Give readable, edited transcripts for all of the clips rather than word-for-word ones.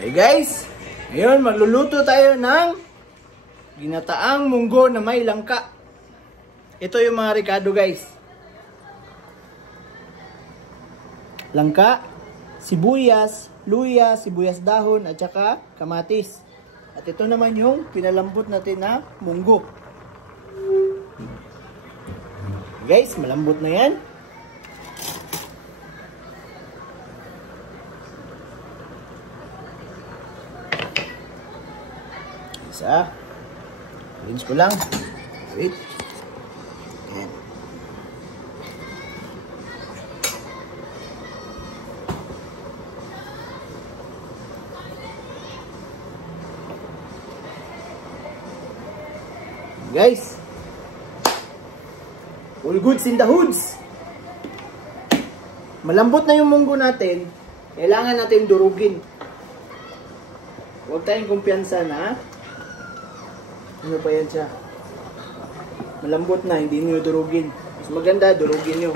Hey guys, ngayon magluluto tayo ng ginataang munggo na may langka. Ito yung mga rekado guys. Langka, sibuyas, luya, sibuyas dahon at saka kamatis. At ito naman yung pinalambot natin na munggo. Guys, malambot na yan. Isa. Rinse ko lang. Wait. Ayan. Guys, all goods in the hoods. Malambot na yung munggo natin. Kailangan natin durugin. Huwag tayong kumpiyansa na ano pa yan siya. Malambot na, hindi nyo durugin. Mas maganda, durugin nyo.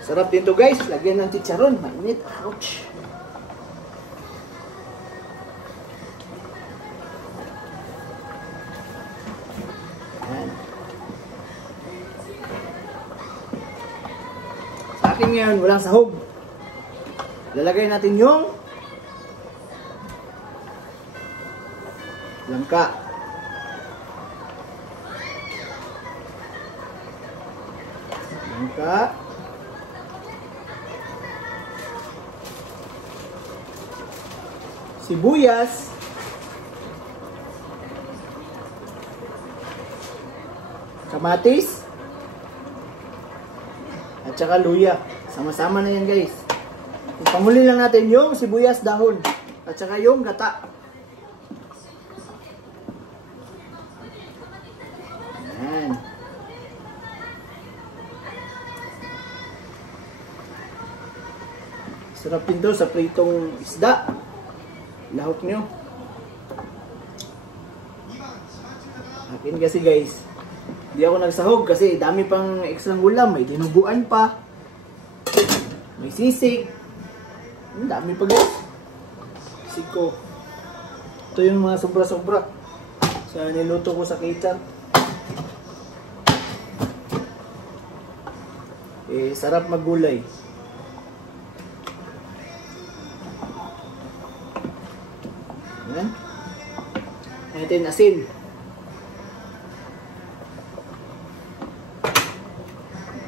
Sarap din to guys. Lagyan ng chicharon. Mainit. Ouch. Ayan. Sa akin ngayon, walang sahog. Lalagay natin yung langka. Langka. Sibuyas. Kamatis. At saka luya. Sama-sama na yan guys. Panghuli lang natin yung sibuyas dahon. At saka yung gata. Ayan. Sarap din to sa pritong isda. Lahok nyo. Akin kasi guys, hindi ako nagsahog kasi dami pang extra ulam. May dinuguan pa. May sisig. Dami pa guys. Sisig ko. Ito yung mga sobra-sobra sa niluto ko sa kitchen. Sarap maggulay. Ayan. Natin asin.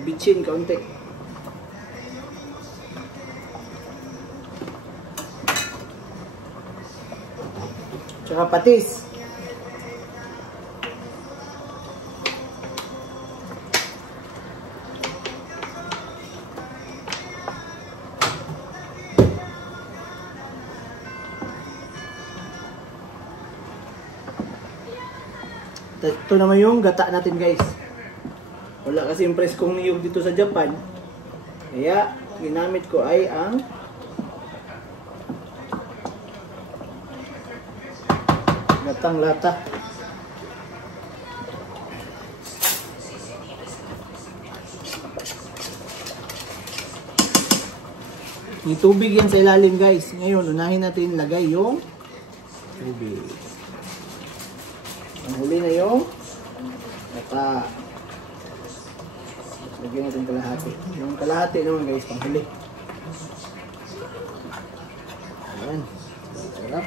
Bitchin kaunti. Tsaka patis. Ito naman yung gata natin guys. Wala kasi yung preskong niyog dito sa Japan. Kaya ginamit ko ay ang gatang lata. May tubig yan sa ilalim guys. Ngayon unahin natin lagay yung tubig. Ang huli na yung gata. Lagyan natin kalahati. Yung kalahati naman guys, panghuli. Ayan. Sarap.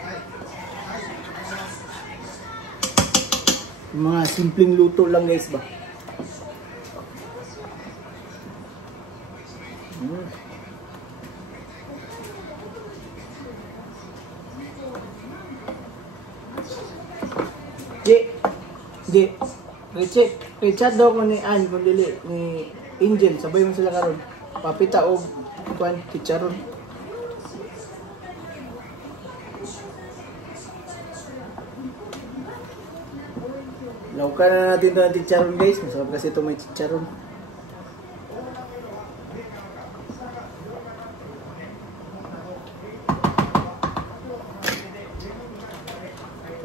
Yung mga simpleng luto lang guys ba. Richard daw ko ni Ann, kung dili ni Angel, sabay mo sila karon. Papita o kuan chicharon. Laukan na natin ito ng chicharon guys. Masarap kasi ito may chicharon.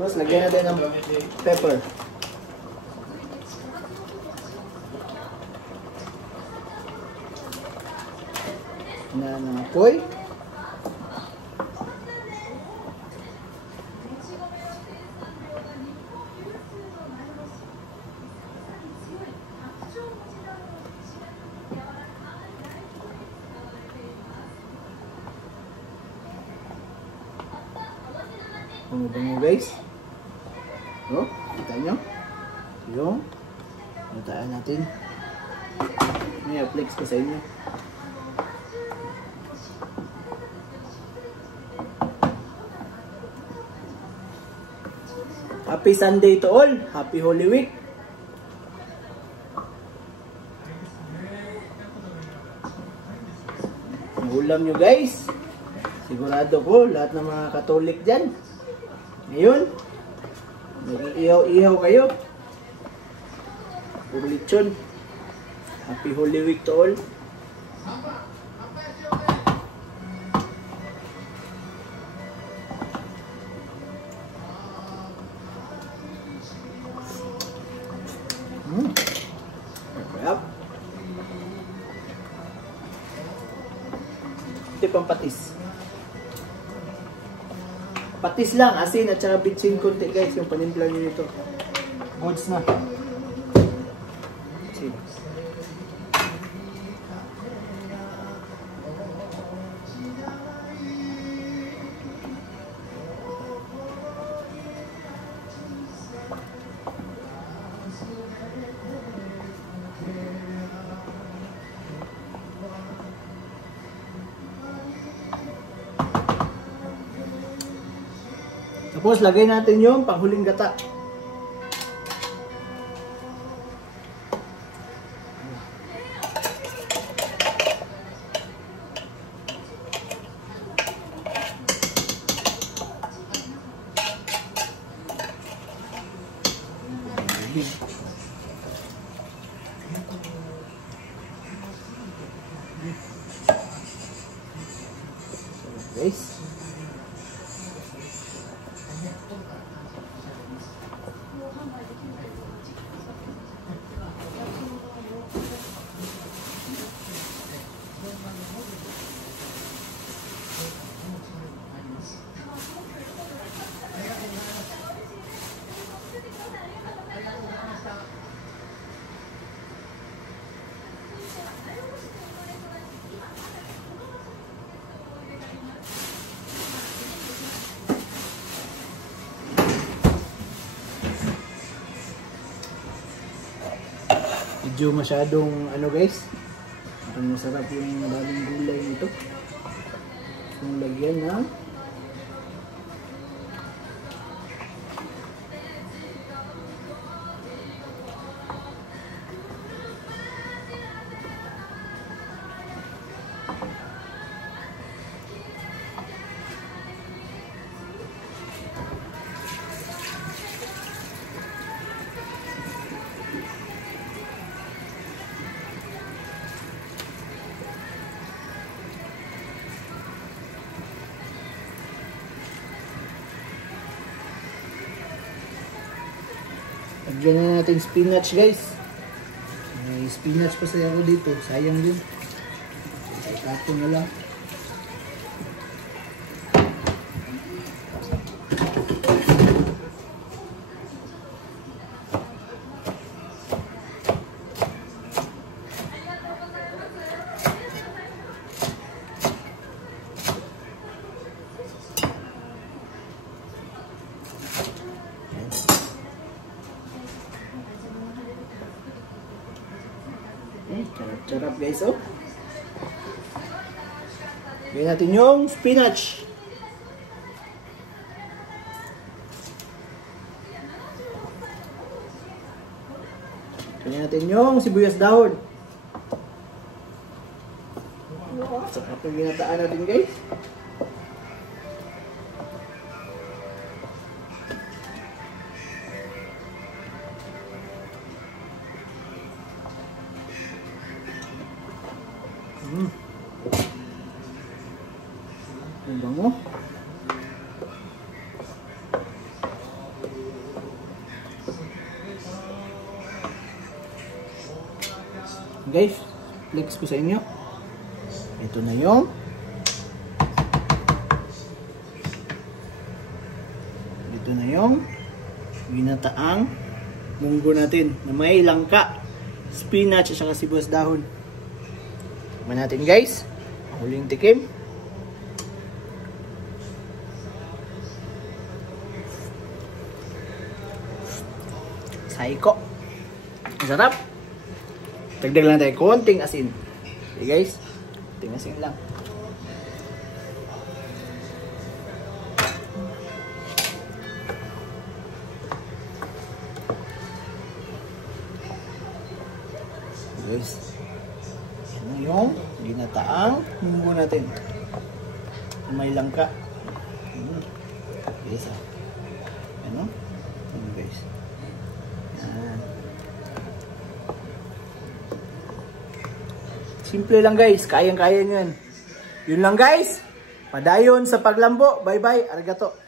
Tapos lagyan natin ng pepper. Na ng apoy. Bango-bango guys. Oh, kita nyo? Yung nataan natin. May flex ko sa inyo. Happy Sunday to all. Happy Holy Week. Ang ulam nyo guys. Sigurado ko lahat ng mga Katolik dyan. Ngayon, nag-ihaw-ihaw kayo. Puro lechon. Happy Holy Week to all. Sarap. Ito pang patis. Patis lang, asin at saka bitsin konti guys, yung panimpla nyo nito. Goods na. Asin. Tapos, lagay natin yung panghuling gata. Guys. Medyo masyadong ano guys, ang masarap yung daming gulay nito. Yung lagyan na lagyan na natin spinach guys. May spinach pa sa ako dito. Sayang din. Ikato na lang. Sarap guys, oh. Gawin natin yung spinach. Gawin natin yung sibuyas dahon. Sarap yung ginataan natin guys. Ang bango. Guys, flex ko sa inyo. Ito na yung ginataang munggo natin na may langka, spinach at saka sibuyas dahon. Tignan natin guys. Ang huling tikim. Saiko. Ang sarap. Dagdag lang tayo konting asin. Okay guys, konting asin lang. Guys, yan yung ginataang munggo natin. May langka. Yes, ano? Guys. Yan. Simple lang guys, kayang-kaya nyo yan. Yun lang guys. Padayon sa paglambo. Bye-bye. Arigato.